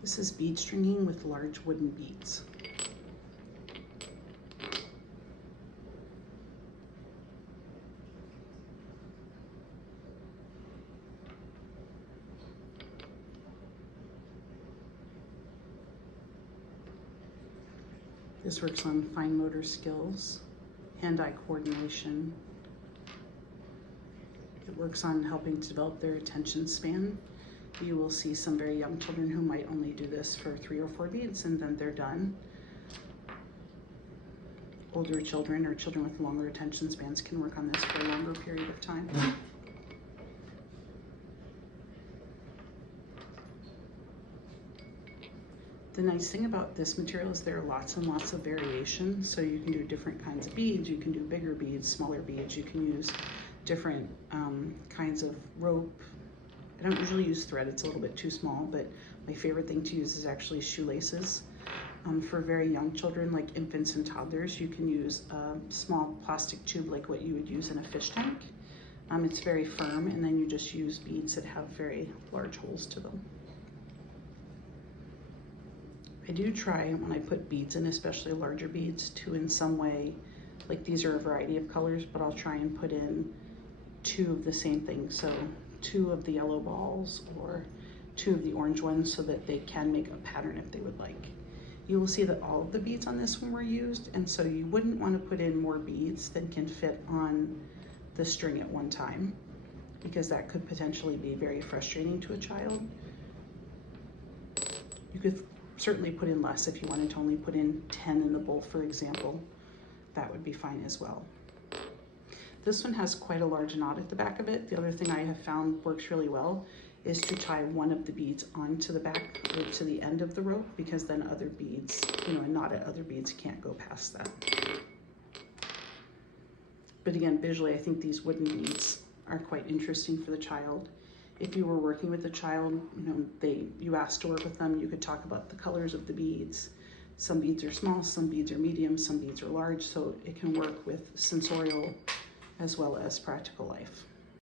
This is bead stringing with large wooden beads. This works on fine motor skills, hand-eye coordination. It works on helping to develop their attention span. You will see some very young children who might only do this for 3 or 4 beads and then they're done. Older children or children with longer attention spans can work on this for a longer period of time. The nice thing about this material is there are lots and lots of variation, so you can do different kinds of beads, you can do bigger beads, smaller beads, you can use different kinds of rope. I don't usually use thread, it's a little bit too small, but my favorite thing to use is actually shoelaces. For very young children, like infants and toddlers, you can use a small plastic tube like what you would use in a fish tank. It's very firm, and then you just use beads that have very large holes to them. I do try, when I put beads in, especially larger beads, to in some way, like these are a variety of colors, but I'll try and put in 2 of the same thing. So 2 of the yellow balls or 2 of the orange ones so that they can make a pattern if they would like. You will see that all of the beads on this one were used, and so you wouldn't want to put in more beads than can fit on the string at one time, because that could potentially be very frustrating to a child. You could certainly put in less if you wanted to only put in 10 in the bowl, for example. That would be fine as well. This one has quite a large knot at the back of it. The other thing I have found works really well is to tie one of the beads onto the back or to the end of the rope, because then other beads, a knot at other beads can't go past that. But again, visually, I think these wooden beads are quite interesting for the child. If you were working with a child, you asked to work with them, you could talk about the colors of the beads. Some beads are small, some beads are medium, some beads are large, so it can work with sensorial as well as practical life.